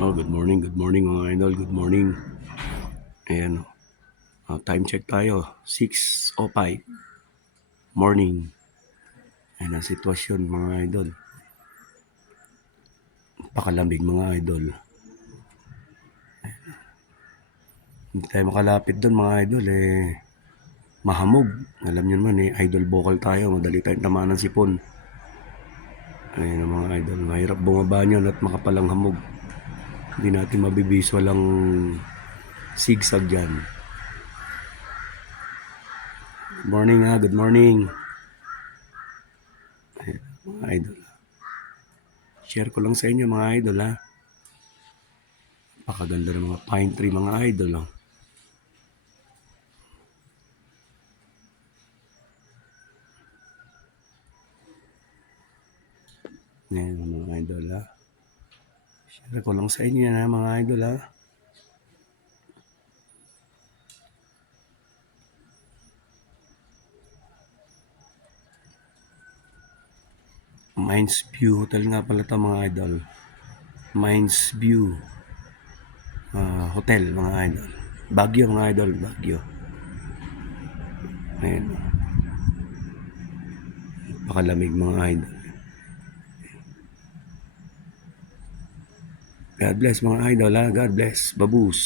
Good morning mga idol, good morning. Ayan, time check tayo, 6:05 morning. Ayan ang sitwasyon mga idol. Pakalamig mga idol. Hindi tayo makalapit doon mga idol mahamog. Alam nyo naman idol vocal tayo, madali tayong tamaan ng sipon. Ayan mga idol, mahirap bumaba nyan at makapalang hamog. Hindi natin mabibisual ang sigsag dyan. Good morning good morning. Ayan, mga idol. Share ko lang sa inyo mga idol Pakaganda ng mga pine tree mga idol Ayan mga idol Share ko lang sa inyo mga idol Mines View Hotel nga pala ito mga idol. Mines View Hotel mga idol. Baguio mga idol, Baguio. Ayan. Pakalamig mga idol. God bless mga idol God bless. Babus.